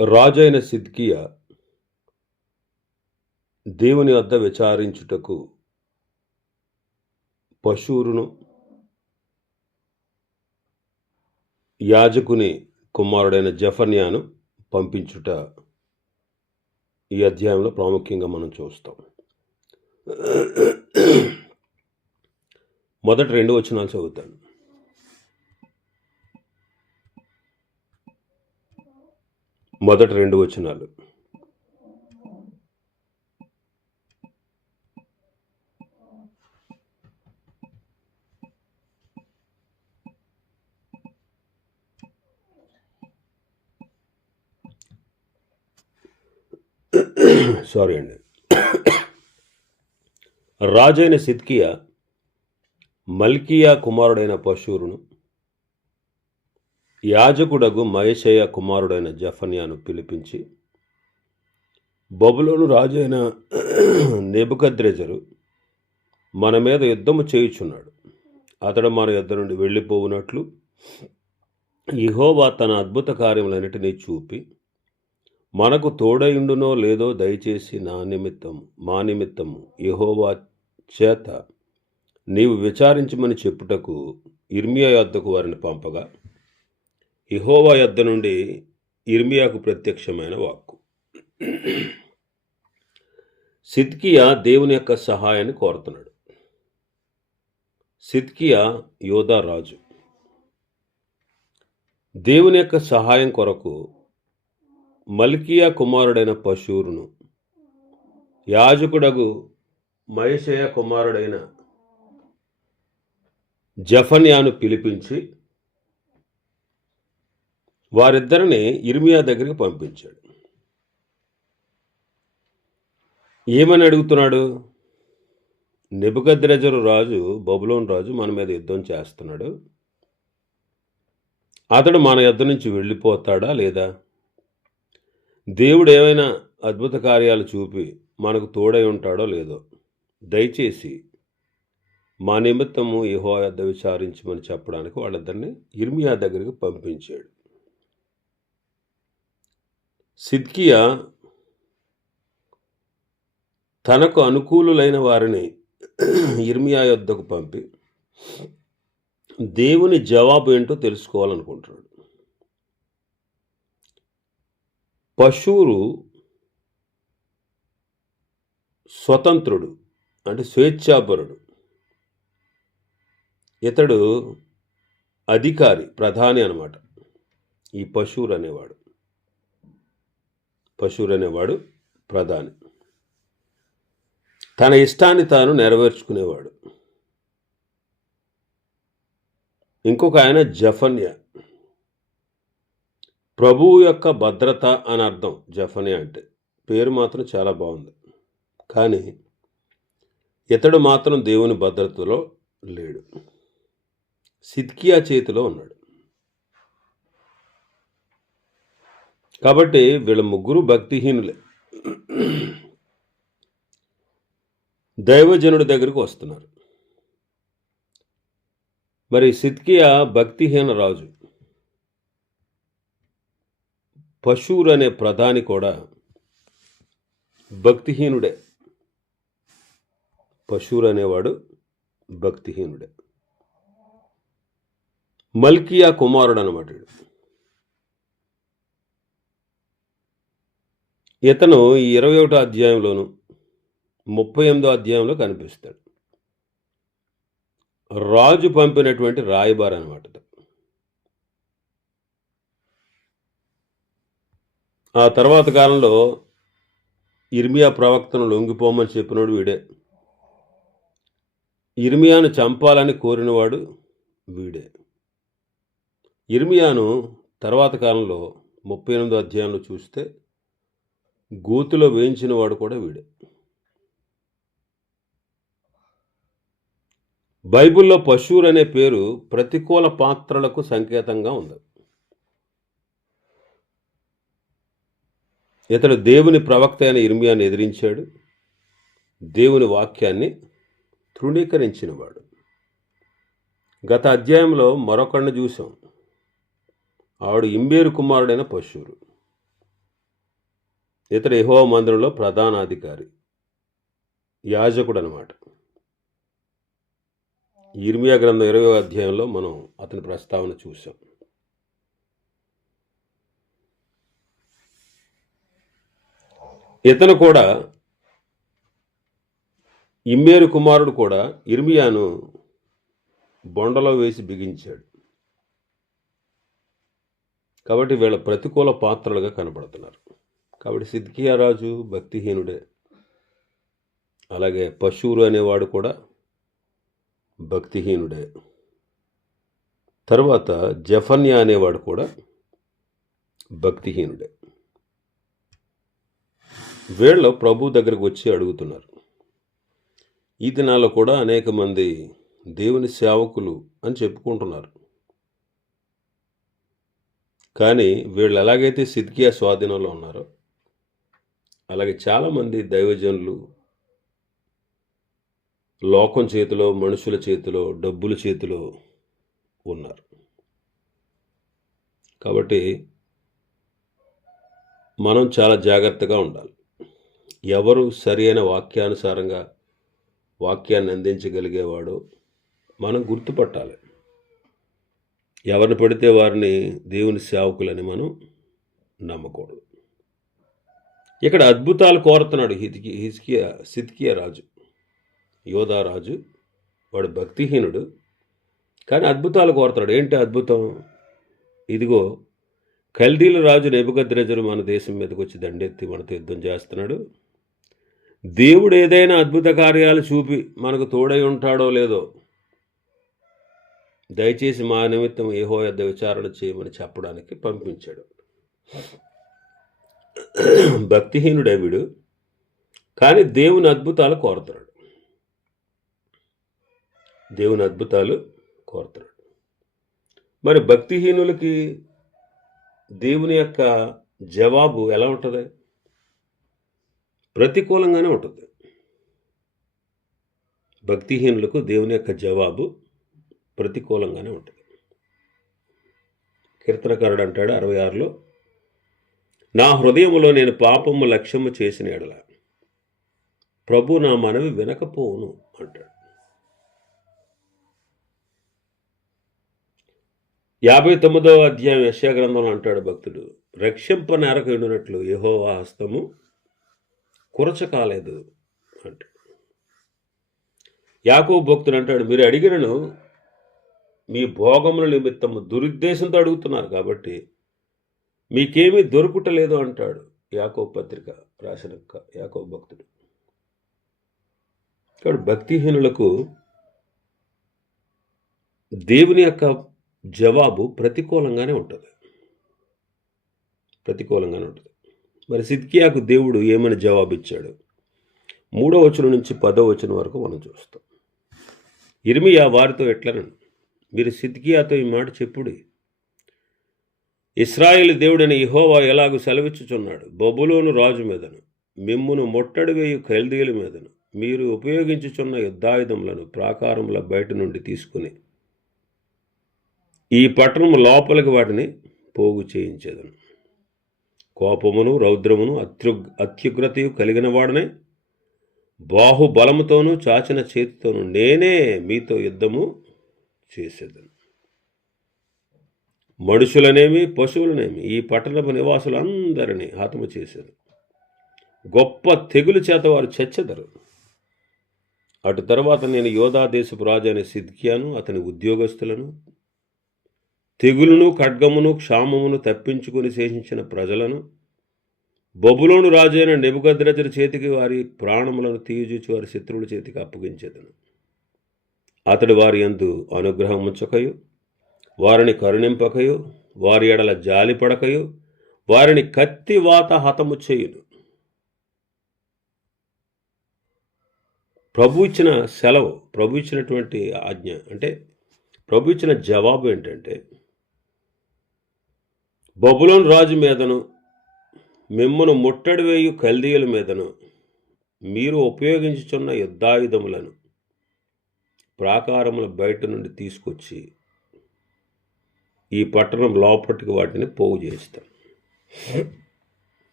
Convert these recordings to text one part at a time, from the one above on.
రాజైన సిద్కియా దేవుని వద్ద విచారించుటకు పశువును యాజకుని కుమారుడైన జఫన్యాను పంపించుట ఈ అధ్యాయంలో ప్రాముఖ్యంగా మనం చూస్తాం. మొదటి రెండు వచనాలు చదువుతాను. మొదటి రెండు వచనాలు. సారీ అండి. రాజైన సిద్కియా మల్కియా కుమారుడైన పశువురును యాజకుడగు మయశయ కుమారుడైన జఫన్యాను పిలిపించి బబులోను రాజైన నెబుకద్రెజరు మన మీద యుద్ధము చేయుచున్నాడు. అతడు మన యుద్ధ నుండి వెళ్ళిపోవునట్లు ఇహోవా తన అద్భుత కార్యములన్నిటినీ చూపి మనకు తోడయుండునో లేదో దయచేసి నా నిమిత్తం మా నిమిత్తము యహోవా చేత నీవు విచారించమని చెప్పుటకు ఇర్మియా యొద్దకు వారిని పంపగా ఇహోవా యొద్ద నుండి ఇర్మియాకు ప్రత్యక్షమైన వాక్కు. సిద్కియా దేవుని యొక్క సహాయాన్ని కోరుతున్నాడు. సిద్కియా యోధా రాజు. దేవుని యొక్క సహాయం కొరకు మల్కియా కుమారుడైన పశువును యాజకుడగు మయశయ కుమారుడైన జఫన్యాను పిలిపించి వారిద్దరిని ఇర్మియా దగ్గరికి పంపించాడు. ఏమని అడుగుతున్నాడు? నెబుకద్రెజరు రాజు బబులోన్ రాజు మన మీద యుద్ధం చేస్తున్నాడు. అతడు మన యుద్ధ నుంచి వెళ్ళిపోతాడా లేదా? దేవుడు ఏమైనా అద్భుత కార్యాలు చూపి మనకు తోడై ఉంటాడో లేదో దయచేసి మా నిమిత్తము యహో యుద్ధ విచారించమని చెప్పడానికి వాళ్ళిద్దరిని ఇర్మియా దగ్గరికి పంపించాడు. సిద్కియా తనకు అనుకూలులైన వారిని ఇర్మియా యొద్దకు పంపి దేవుని జవాబు ఏంటో తెలుసుకోవాలనుకుంటున్నాడు. పశువులు స్వతంత్రుడు అంటే స్వేచ్ఛాపరుడు. ఇతడు అధికారి ప్రధాని అనమాట ఈ పశువులు అనేవాడు. పశువులు అనేవాడు ప్రధాని. తన ఇష్టాన్ని తాను నెరవేర్చుకునేవాడు. ఇంకొక ఆయన జఫన్య. ప్రభువు యొక్క భద్రత అని అర్థం జఫన్య అంటే. పేరు మాత్రం చాలా బాగుంది. కానీ ఇతడు మాత్రం దేవుని భద్రతలో లేడు. సిద్కియా చేతిలో ఉన్నాడు. కాబట్టి వీళ్ళ ముగ్గురు భక్తిహీనులే. దైవజనుడి దగ్గరికి వస్తున్నారు. మరి సిద్కియా భక్తిహీన రాజు. పశువులు అనే ప్రధాని కూడా భక్తిహీనుడే. పశువులు అనేవాడు భక్తిహీనుడే. మల్కియా కుమారుడు అనమాట వీడు. ఇతను ఈ ఇరవై ఒకటో అధ్యాయంలోను ముప్పై ఎనిమిదో అధ్యాయంలో కనిపిస్తాడు. రాజు పంపినటువంటి రాయబారి అనమాట ఆ తర్వాత కాలంలో ఇర్మియా ప్రవక్తను లొంగిపోమని చెప్పినోడు వీడే. ఇర్మియాను చంపాలని కోరినవాడు వీడే. ఇర్మియాను తర్వాత కాలంలో ముప్పై ఎనిమిదో అధ్యాయంలో చూస్తే గోతులో వేయించిన వాడు కూడా వీడే. బైబిల్లో పశువులు అనే పేరు ప్రతికూల పాత్రలకు సంకేతంగా ఉంది. ఇతడు దేవుని ప్రవక్త అయిన ఇర్మియాన్ని ఎదిరించాడు. దేవుని వాక్యాన్ని తృణీకరించినవాడు. గత అధ్యాయంలో మరొకడిని చూసాం ఆవిడ ఇంబేరు కుమారుడైన పశువురు. ఇతడు ఎహో మందిరంలో ప్రధానాధికారి యాజకుడు అనమాట ఇర్మియా గ్రంథం ఇరవై అధ్యాయంలో మనం అతని ప్రస్తావన చూసాం ఇతను కూడా ఇమ్మేరు కుమారుడు కూడా ఇర్మియాను బొండలో వేసి బిగించాడు. కాబట్టి వీళ్ళ ప్రతికూల పాత్రలుగా కనబడుతున్నారు. కాబట్టి సిద్కియా రాజు భక్తిహీనుడే. అలాగే పశువులు అనేవాడు కూడా భక్తిహీనుడే. తర్వాత జఫన్యా అనేవాడు కూడా భక్తిహీనుడే. వీళ్ళు ప్రభు దగ్గరకు వచ్చి అడుగుతున్నారు. ఈ దినాల్లో కూడా అనేక మంది దేవుని సేవకులు అని చెప్పుకుంటున్నారు. కానీ వీళ్ళు ఎలాగైతే సిద్కియా స్వాధీనంలో ఉన్నారో అలాగే చాలామంది దైవజనులు లోకం చేతిలో మనుషుల చేతిలో డబ్బుల చేతిలో ఉన్నారు. కాబట్టి మనం చాలా జాగ్రత్తగా ఉండాలి. ఎవరు సరి అయిన వాక్యానుసారంగా వాక్యాన్ని అందించగలిగేవాడో మనం గుర్తుపట్టాలి. ఎవరిని పడితే వారిని దేవుని సేవకులని మనం నమ్మకూడదు. ఇక్కడ అద్భుతాలు కోరుతున్నాడు హితికి హిజ్కియా సిద్కియా రాజు. యోధారాజు వాడు భక్తిహీనుడు. కానీ అద్భుతాలు కోరుతాడు ఏంటి అద్భుతం? ఇదిగో కల్దీల రాజు నెబుగద్రెజరు మన దేశం మీదకి వచ్చి దండెత్తి మనతో యుద్ధం చేస్తున్నాడు. దేవుడు ఏదైనా అద్భుత కార్యాలు చూపి మనకు తోడై ఉంటాడో లేదో దయచేసి మా నిమిత్తం ఏహో యొద్ద విచారణ చేయమని చెప్పడానికి పంపించాడు. భక్తిహీనుడే వీడు కానీ దేవుని అద్భుతాలు కోరుతున్నాడు దేవుని అద్భుతాలు కోరుతున్నాడు మరి భక్తిహీనులకి దేవుని యొక్క జవాబు ఎలా ఉంటుంది? ప్రతికూలంగానే ఉంటుంది. భక్తిహీనులకు దేవుని యొక్క జవాబు ప్రతికూలంగానే ఉంటుంది. కీర్తనకారుడు అంటాడు అరవై ఆరులో నా హృదయములో నేను పాపము లక్ష్యము చేసిన ఎడల ప్రభు నా మనవి వినకపోను అంటాడు. యాభై తొమ్మిదవ అధ్యాయం యశాగ్రంథంలో అంటాడు భక్తుడు రక్షింప నేరకు ఎండినట్లు యహోవా హస్తము కురచ కాలేదు అంటాడు. యాకో భక్తుడు అంటాడు మీరు అడిగినను మీ భోగముల నిమిత్తము దురుద్దేశంతో అడుగుతున్నారు కాబట్టి మీకేమీ దొరుకుటలేదు అంటాడు యాకో పత్రిక రాసిన యాకో భక్తుడు. కాబట్టి భక్తిహీనులకు దేవుని యొక్క జవాబు ప్రతికూలంగానే ఉంటుంది. ప్రతికూలంగానే ఉంటుంది. మరి సిద్కియాకు దేవుడు ఏమని జవాబు ఇచ్చాడు మూడో వచనం నుంచి పదో వచనం వరకు మనం చూస్తాం. ఇర్మియా వారితో ఎట్లనను? మీరు సిద్కియాతో ఈ మాట చెప్పుడి. ఇస్రాయిల్ దేవుడని ఇహోవా ఎలాగూ సెలవిచ్చుచున్నాడు? బొబులోను రాజు మీదను మిమ్మును మొట్టడి వేయు మీదను మీరు ఉపయోగించుచున్న యుద్ధాయుధములను ప్రాకారముల బయట నుండి తీసుకుని ఈ పట్టణము లోపలికి వాటిని పోగు చేయించేదను. కోపమును రౌద్రమును అత్యు అత్యుగ్రతయు కలిగిన వాడనే బాహుబలముతోనూ చాచిన చేతితోనూ నేనే మీతో యుద్ధము చేసేదను. మనుషులనేమి పశువులనేమి ఈ పట్టణపు నివాసులందరినీ హతము చేశారు గొప్ప తెగులు చేత వారు చచ్చెదరు. అటు తర్వాత నేను యోధా దేశపు రాజు అనే సిద్కియాను అతని ఉద్యోగస్తులను తెగులును ఖడ్గమును క్షామమును తప్పించుకుని శేషించిన ప్రజలను బొబులోను రాజు అయిన చేతికి వారి ప్రాణములను తీయజూచి వారి శత్రువుల చేతికి అప్పగించేదను. అతడు వారి ఎందు అనుగ్రహం ఉంచకయు వారిని కరుణింపకయు వారి ఎడల జాలిపడకయు వారిని కత్తి వాత హతము చేయును. ప్రభు ఇచ్చిన సెలవు ప్రభు ఇచ్చినటువంటి ఆజ్ఞ అంటే ప్రభు ఇచ్చిన జవాబు ఏంటంటే బబులోన్ రాజు మీదను మిమ్మను ముట్టడి వేయు కల్దీయుల మీదను మీరు ఉపయోగించుచున్న యుద్ధాయుధములను ప్రాకారముల బయట నుండి తీసుకొచ్చి ఈ పట్టణం లోపటికి వాటిని పోగు చేస్తాను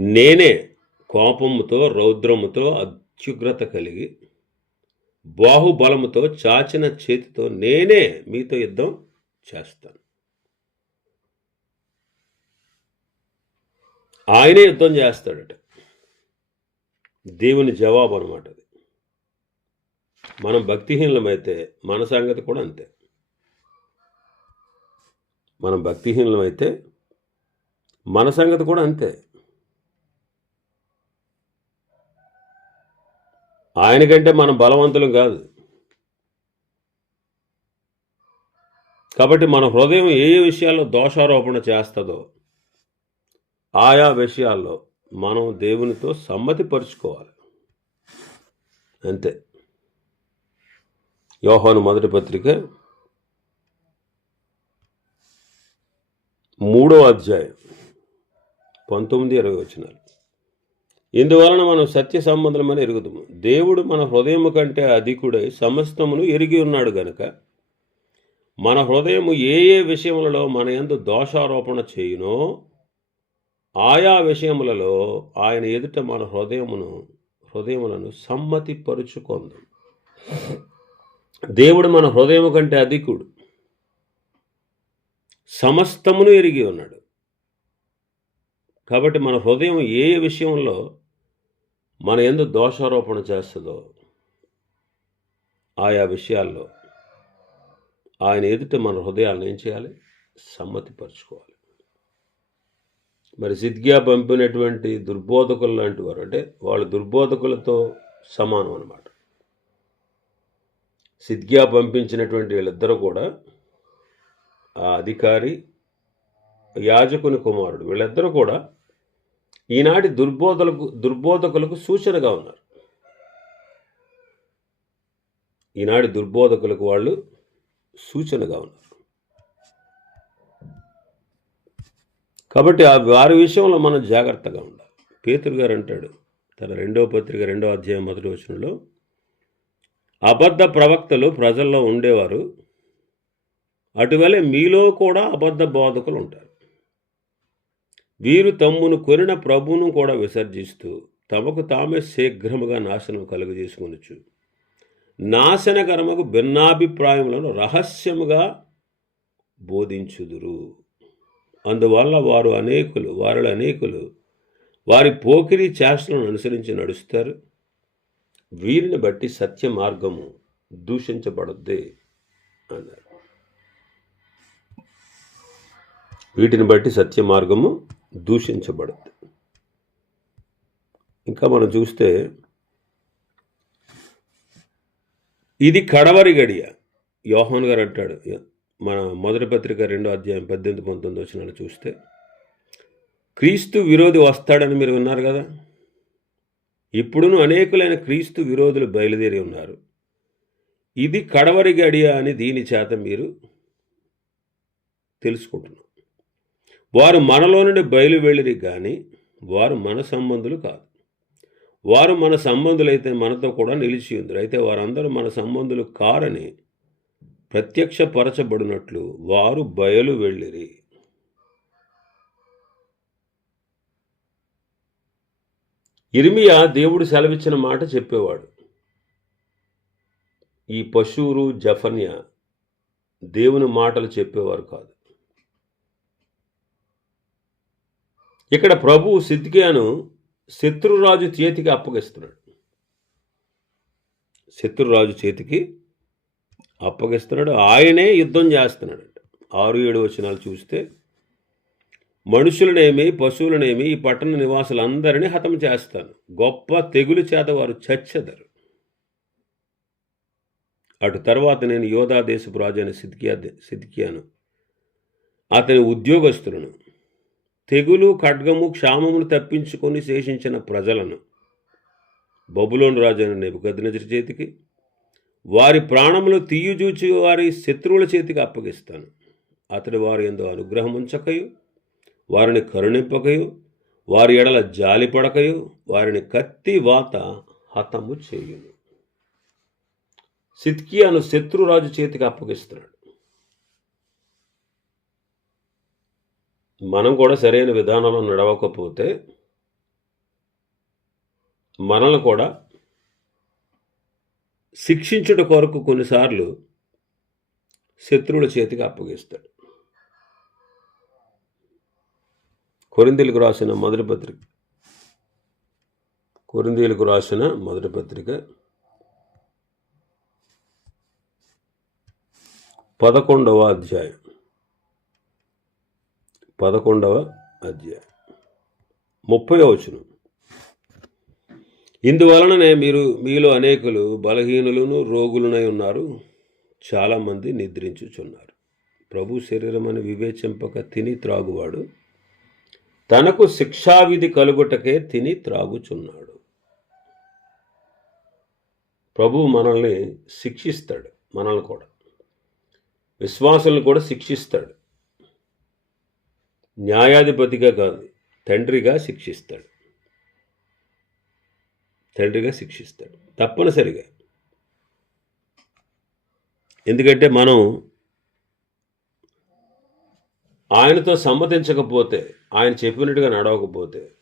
నేనే కోపముతో రౌద్రముతో అత్యుగ్రత కలిగి బాహుబలముతో చాచిన చేతితో నేనే మీతో యుద్ధం చేస్తాను. ఆయనే యుద్ధం చేస్తాడట. దేవుని జవాబు అనమాట అది. మనం భక్తిహీనమైతే మన సంగతి కూడా అంతే. మనం భక్తిహీనమైతే మన సంగతి కూడా అంతే. ఆయనకంటే మనం బలవంతులం కాదు. కాబట్టి మన హృదయం ఏ ఏ విషయాల్లో దోషారోపణ చేస్తుందో ఆయా విషయాల్లో మనం దేవునితో సమ్మతి పరుచుకోవాలి. అంతే. యోహాను మొదటి పత్రిక మూడో అధ్యాయం పంతొమ్మిది ఇరవై వచ్చినారు ఇందువలన మనం సత్య సంబంధమని ఎరుగుదాము. దేవుడు మన హృదయము కంటే అధికుడై సమస్తమును ఎరిగి ఉన్నాడు గనుక మన హృదయము ఏ ఏ విషయములలో మన ఎందు దోషారోపణ చేయునో ఆయా విషయములలో ఆయన ఎదుట మన హృదయమును హృదయములను సమ్మతిపరుచుకుందాం దేవుడు మన హృదయము కంటే అధికుడు. సమస్తమును ఎరిగి ఉన్నాడు. కాబట్టి మన హృదయం ఏ విషయంలో మన ఎందు దోషారోపణ చేస్తుందో ఆయా విషయాల్లో ఆయన ఎదుట మన హృదయాలను ఏం చేయాలి? సమ్మతిపరచుకోవాలి. మరి సిద్గ్యా పంపినటువంటి దుర్బోధకులు లాంటి వారు అంటే వాళ్ళు దుర్బోధకులతో సమానం అన్నమాట. సిద్గ్యా పంపించినటువంటి వీళ్ళిద్దరూ కూడా ఆ అధికారి యాజకుని కుమారుడు. వీళ్ళిద్దరూ కూడా ఈనాటి దుర్బోధలకు దుర్బోధకులకు సూచనగా ఉన్నారు. ఈనాటి దుర్బోధకులకు వాళ్ళు సూచనగా ఉన్నారు. కాబట్టి ఆ వారి విషయంలో మనం జాగ్రత్తగా ఉండాలి. పేతురు గారు అంటాడు తన రెండవ పత్రిక రెండవ అధ్యాయం మొదటి వచనంలో అబద్ధ ప్రవక్తలు ప్రజల్లో ఉండేవారు అటువలే మీలో కూడా అబద్ధ బోధకులు ఉంటారు వీరు తమ్మును కొనిన ప్రభువును కూడా విసర్జిస్తూ తమకు తామే శీఘ్రముగా నాశనం కలుగజేసుకొనొచ్చు నాశనకరముకు భిన్నాభిప్రాయములను రహస్యముగా బోధించుదురు. అందువల్ల వారు అనేకులు వారిలో అనేకులు వారి పోకిరి చేష్టలను అనుసరించి నడుస్తారు. వీరిని బట్టి సత్య మార్గము దూషించబడద్ది అన్నారు. వీటిని బట్టి సత్య మార్గము దూషించబడద్దు ఇంకా మనం చూస్తే ఇది కడవరి గడియ. యోహన్ గారు అంటాడు మన మొదటి పత్రిక రెండో అధ్యాయం పద్దెనిమిది పంతొమ్మిది వచ్చిన చూస్తే క్రీస్తు విరోధి వస్తాడని మీరు విన్నారు కదా? ఇప్పుడును అనేకులైన క్రీస్తు విరోధులు బయలుదేరి ఉన్నారు. ఇది కడవరి గడియ అని దీని చేత మీరు తెలుసుకుంటున్నాం వారు మనలో నుండి బయలు వెళ్ళిరి కానీ వారు మన సంబంధులు కాదు. వారు మన సంబంధులైతే మనతో కూడా నిలిచి ఉందరు. అయితే వారందరూ మన సంబంధులు కారని ప్రత్యక్షపరచబడినట్లు వారు బయలు వెళ్ళిరి ఇర్మియా దేవుడు సెలవిచ్చిన మాట చెప్పేవాడు. ఈ పశువురు జఫన్య దేవుని మాటలు చెప్పేవారు కాదు. ఇక్కడ ప్రభు సిద్ధియాను శత్రురాజు చేతికి అప్పగిస్తున్నాడు. శత్రురాజు చేతికి అప్పగిస్తున్నాడు. ఆయనే యుద్ధం చేస్తున్నాడు ఆరు ఏడు వచనాలు చూస్తే మనుషులనేమి పశువులనేమి ఈ పట్టణ నివాసులందరినీ హతం చేస్తాను. గొప్ప తెగులు చేత వారు చచ్చెదరు. అటు తర్వాత నేను యోధా దేశపు రాజైన సిద్కియా సిద్కియాను అతని ఉద్యోగస్తులను తెగులు ఖడ్గము క్షామమును తప్పించుకొని శేషించిన ప్రజలను బబులోన్ రాజు అయిన నెబుకద్నెజరు చేతికి వారి ప్రాణములు తీయుజూచి వారి శత్రువుల చేతికి అప్పగిస్తాను. అతడు వారి ఎందు అనుగ్రహం ఉంచకయు వారిని కరుణింపకయు వారి ఎడల జాలిపడకయు వారిని కత్తి వాత హతము చేయును. సిత్కియాను శత్రురాజు చేతికి అప్పగిస్తున్నాడు. మనం కూడా సరైన విధానంలో నడవకపోతే మనల్ని కూడా శిక్షించుట కొరకు కొన్నిసార్లు శత్రువుల చేతికి అప్పగిస్తాడు. కొరిందీలకు రాసిన మొదటి పత్రిక కొరిందీలకు రాసిన మొదటి పత్రిక పదకొండవ అధ్యాయం. పదకొండవ అధ్యాయం. ముప్పై వచనం. ఇందువలననే మీరు మీలో అనేకులు బలహీనులను రోగులనై ఉన్నారు. చాలామంది నిద్రించుచున్నారు. ప్రభు శరీరం అని వివేచింపక తిని త్రాగువాడు. తనకు శిక్షావిధి కలుగుటకే తిని త్రాగుచున్నాడు. ప్రభు మనల్ని శిక్షిస్తాడు మనల్ని కూడా. విశ్వాసులను కూడా శిక్షిస్తాడు. న్యాయాధిపతిగా కాదు తండ్రిగా శిక్షిస్తాడు. తండ్రిగా శిక్షిస్తాడు. తప్పనిసరిగా. ఎందుకంటే మనం ఆయనతో సమ్మతించకపోతే ఆయన చెప్పినట్టుగా నడవకపోతే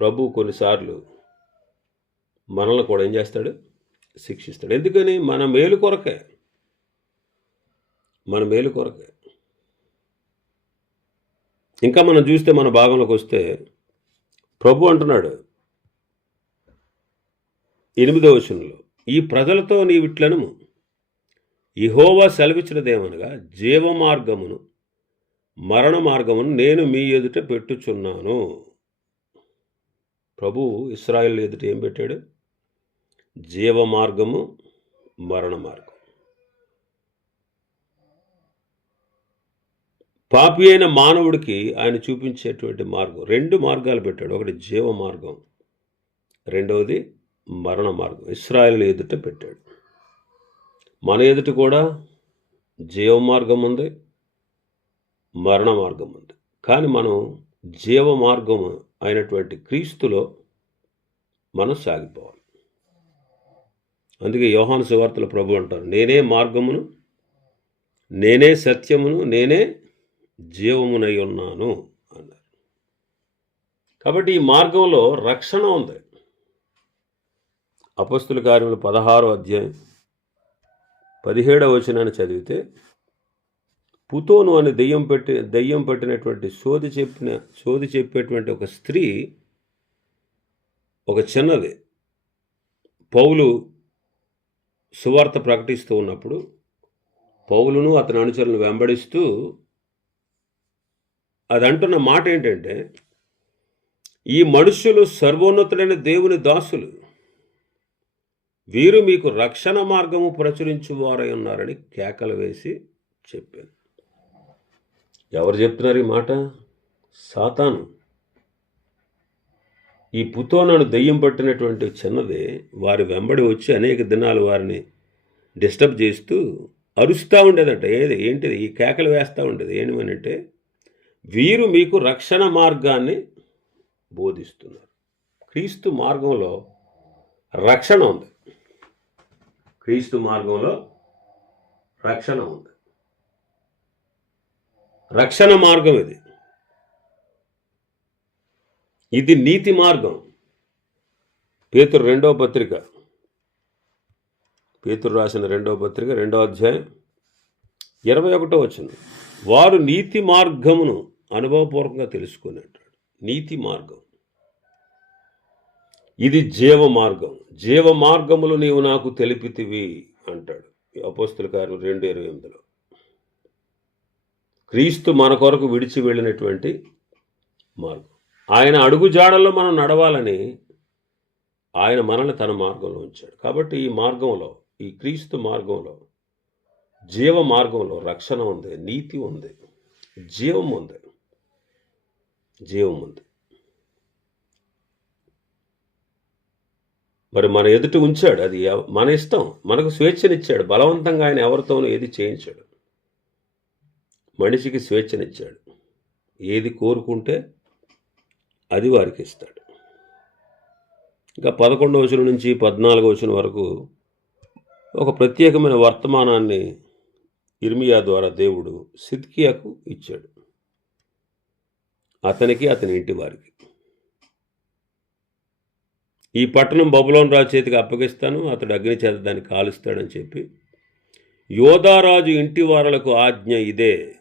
ప్రభు కొన్నిసార్లు మనల్ని కూడా ఏం చేస్తాడు? శిక్షిస్తాడు. ఎందుకని? మన మేలు కొరకే. మన మేలు కొరకే. ఇంకా మనం చూస్తే మన భాగంలోకి వస్తే ప్రభు అంటున్నాడు ఎనిమిదవ వచనంలో ఈ ప్రజలతో నీవిట్లనము ఇహోవా సెలవిచ్చినదేమనగా జీవ మార్గమును మరణ మార్గమును నేను మీ ఎదుట పెట్టుచున్నాను. ప్రభు ఇస్రాయిల్ ఎదుట ఏం పెట్టాడు? జీవ మార్గము మరణ మార్గం. పాపి అయిన మానవుడికి ఆయన చూపించేటువంటి మార్గం. రెండు మార్గాలు పెట్టాడు. ఒకటి జీవ మార్గం. రెండవది మరణ మార్గం. ఇస్రాయల్ ఎదుట పెట్టాడు. మన ఎదుట కూడా జీవ మార్గం ఉంది మరణ మార్గం ఉంది. కానీ మనం జీవ మార్గం అయినటువంటి క్రీస్తులో మనం సాగిపోవాలి. అందుకే యోహాను శివార్తల ప్రభు అంటారు నేనే మార్గమును నేనే సత్యమును నేనే జీవమునై ఉన్నాను అన్నారు. కాబట్టి ఈ మార్గంలో రక్షణ ఉంది. అపస్తుల కార్యములు పదహారో అధ్యాయం పదిహేడవ వచనాన్ని చదివితే పుతోను అని దెయ్యం పెట్టి దెయ్యం పట్టినటువంటి సోది చెప్పిన సోది చెప్పేటువంటి ఒక స్త్రీ ఒక చిన్నది పౌలు సువార్త ప్రకటిస్తూ ఉన్నప్పుడు పౌలును అతని అనుచరులను వెంబడిస్తూ అది అంటున్న మాట ఏంటంటే ఈ మనుష్యులు సర్వోన్నతుడైన దేవుని దాసులు. వీరు మీకు రక్షణ మార్గము ప్రచురించువారై ఉన్నారని కేకలు వేసి చెప్పాను ఎవరు చెప్తున్నారు ఈ మాట? సాతాను. ఈ పుతోనను దెయ్యం పట్టినటువంటి చిన్నది వారి వెంబడి వచ్చి అనేక దినాలు వారిని డిస్టర్బ్ చేస్తూ అరుస్తూ ఉండేదట. ఏది? ఏంటిది? ఈ కేకలు వేస్తూ ఉండేది. ఏమనంటే వీరు మీకు రక్షణ మార్గాన్ని బోధిస్తున్నారు. క్రీస్తు మార్గంలో రక్షణ ఉంది. క్రీస్తు మార్గంలో రక్షణ ఉంది. రక్షణ మార్గం ఇది. ఇది నీతి మార్గం. పేతురు రెండవ పత్రిక. పేతురు రాసిన రెండవ పత్రిక రెండవ అధ్యాయం ఇరవై ఒకటో వచ్చింది వారు నీతి మార్గమును అనుభవపూర్వకంగా తెలుసుకొని అంటాడు నీతి మార్గం. ఇది జీవ మార్గం. జీవ మార్గములు నీవు నాకు తెలిపితివి అంటాడు. అపోస్తుల కార్యం రెండు ఇరవై ఎనిమిదిలో. క్రీస్తు మన కొరకు విడిచి వెళ్ళినటువంటి మార్గం. ఆయన అడుగు జాడల్లో మనం నడవాలని ఆయన మనల్ని తన మార్గంలో ఉంచాడు. కాబట్టి ఈ మార్గంలో ఈ క్రీస్తు మార్గంలో జీవ మార్గంలో రక్షణ ఉంది నీతి ఉంది జీవం ఉంది. జీవం ఉంది. మరి మన ఎదుట ఉంచాడు అది మన ఇష్టం. మనకు స్వేచ్ఛనిచ్చాడు బలవంతంగా ఆయన ఎవరితోనూ ఏది చేయించాడు. మనిషికి స్వేచ్ఛనిచ్చాడు. ఏది కోరుకుంటే అది వారికి ఇస్తాడు. ఇంకా పదకొండవ వచనం నుంచి పద్నాలుగో వచనం వరకు ఒక ప్రత్యేకమైన వర్తమానాన్ని ఇర్మియా ద్వారా దేవుడు సిద్కియాకు ఇచ్చాడు. అతనికి అతని ఇంటి వారికి. ఈ పట్టణం బబులోన్ రాజు చేతికి అప్పగిస్తాను అతడు అగ్ని చేత దాన్ని కాలుస్తాడని చెప్పి. యోధారాజు ఇంటి వారలకు ఆజ్ఞ ఇదే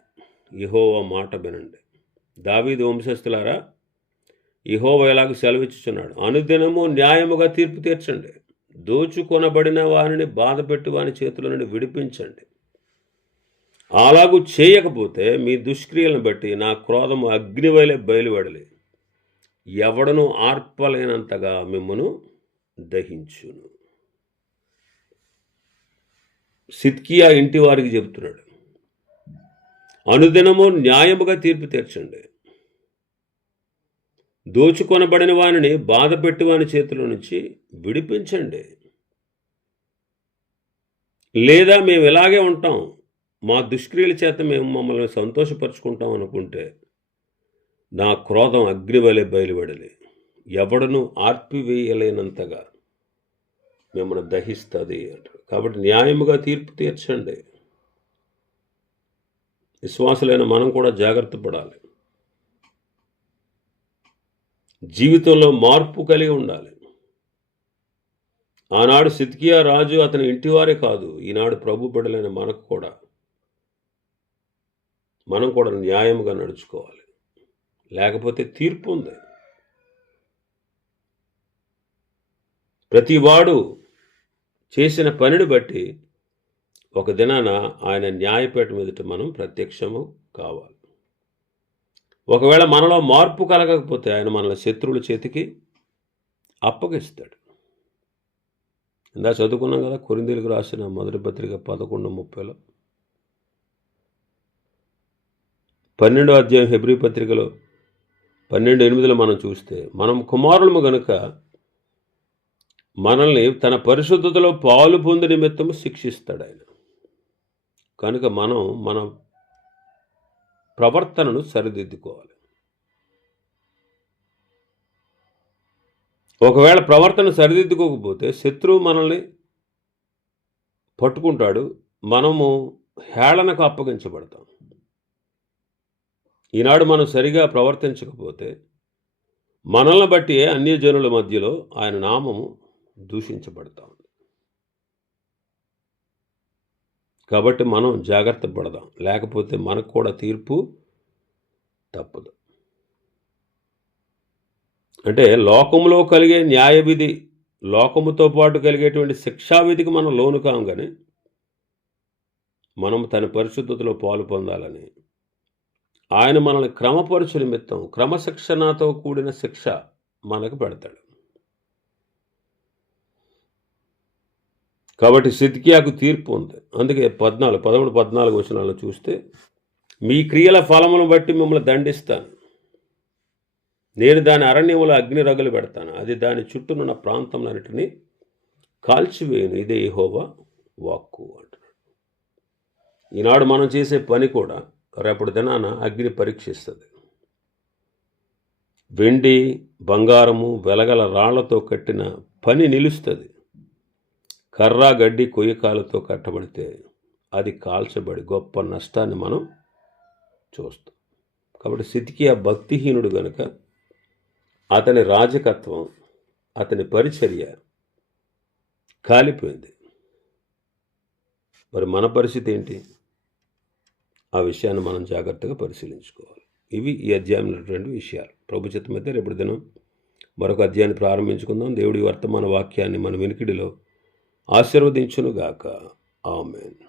ఇహోవా మాట వినండి. దావీదు వంశస్థులారా ఇహోవ ఎలాగ సెలవిచ్చుచున్నాడు. అనుదినము న్యాయముగా తీర్పు తీర్చండి. దోచుకొనబడిన వారిని బాధపెట్టి వారి చేతుల నుండి విడిపించండి. అలాగూ చేయకపోతే మీ దుష్క్రియలను బట్టి నా క్రోధము అగ్నివైలే బయలువడలి. ఎవడను ఆర్పలేనంతగా మిమ్మను దహించును. సిద్కియా ఇంటి వారికి చెబుతున్నాడు అనుదినము న్యాయముగా తీర్పు తీర్చండి. దోచుకొనబడిన వానిని బాధ పెట్టివాని చేతిలో నుంచి విడిపించండి. లేదా మేము ఇలాగే ఉంటాం మా దుష్క్రియల చేత మేము మమ్మల్ని సంతోషపరుచుకుంటాం అనుకుంటే నా క్రోధం అగ్నివలె బయలువడలి. ఎవడను ఆర్పివేయలేనంతగా మిమ్మల్ని దహిస్తుంది అంటారు. కాబట్టి న్యాయముగా తీర్పు తీర్చండి. విశ్వాసులైన మనం కూడా జాగ్రత్త పడాలి. జీవితంలో మార్పు కలిగి ఉండాలి. ఆనాడు సిద్కియా రాజు అతని ఇంటివారే కాదు ఈనాడు ప్రభు బిడ్డలైన మనకు కూడా మనం కూడా న్యాయముగా నడుచుకోవాలి. లేకపోతే తీర్పు ఉంది. ప్రతివాడు చేసిన పనిని బట్టి ఒక దినాన ఆయన న్యాయపీఠం ఎదుట మనం ప్రత్యక్షము కావాలి. ఒకవేళ మనలో మార్పు కలగకపోతే ఆయన మన శత్రువుల చేతికి అప్పగిస్తాడు. ఇందా చదువుకున్నాం కదా కొరిందీలకు రాసిన మొదటి పత్రిక పదకొండు ముప్పైలో. పన్నెండో అధ్యాయం హెబ్రి పత్రికలో పన్నెండు ఎనిమిదిలో మనం చూస్తే మనం కుమారులము గనుక మనల్ని తన పరిశుద్ధతలో పాలు పొంది నిమిత్తము శిక్షిస్తాడు ఆయన. కనుక మనం మన ప్రవర్తనను సరిదిద్దుకోవాలి. ఒకవేళ ప్రవర్తన సరిదిద్దుకోకపోతే శత్రువు మనల్ని పట్టుకుంటాడు మనము హేళనకు అప్పగించబడతాం. ఈనాడు మనం సరిగా ప్రవర్తించకపోతే మనల్ని బట్టి అన్యజనుల మధ్యలో ఆయన నామము దూషించబడతా ఉంది. కాబట్టి మనం జాగ్రత్త పడదాం. లేకపోతే మనకు కూడా తీర్పు తప్పదు. అంటే లోకంలో కలిగే న్యాయ విధి లోకముతో పాటు కలిగేటువంటి శిక్షావిధికి మనం లోను కాం కానీ మనం తన పరిశుద్ధతలో పాలు పొందాలని ఆయన మనల్ని క్రమపరుచు నిమిత్తం క్రమశిక్షణతో కూడిన శిక్ష మనకు పెడతాడు. కాబట్టి సిద్కియాకు తీర్పు ఉంది. అందుకే పద్నాలుగు పదమూడు పద్నాలుగు వచనాల్లో చూస్తే మీ క్రియల ఫలమును బట్టి మిమ్మల్ని దండిస్తాను. నేను దాని అరణ్యములో అగ్ని రగులు పెడతాను. అది దాని చుట్టూనున్న ప్రాంతంలన్నిటినీ కాల్చివేయను. ఇదే హోవా వాక్కు అంటున్నాడు. ఈనాడు మనం చేసే పని కూడా రేపటి దినాన అగ్ని పరీక్షిస్తుంది. వెండి బంగారము వెలగల రాళ్ళతో కట్టిన పని నిలుస్తుంది. కర్ర గడ్డి కొయ్యకాలతో కట్టబడితే అది కాల్చబడి గొప్ప నష్టాన్ని మనం చూస్తాం. కాబట్టి సితికి ఆ భక్తిహీనుడు గనుక అతని రాజకత్వం అతని పరిచర్య కాలిపోయింది. మరి మన పరిస్థితి ఏంటి? ఆ విషయాన్ని మనం జాగ్రత్తగా పరిశీలించుకోవాలి. ఇవి ఈ అధ్యాయంలో ఉన్నటువంటి విషయాలు. ప్రభు అయితే రేపటి దినం మరొక అధ్యాయాన్ని ప్రారంభించుకుందాం. దేవుడి వర్తమాన వాక్యాన్ని మన వినికిడిలో ఆశీర్వదించునుగాక. ఆమెన్.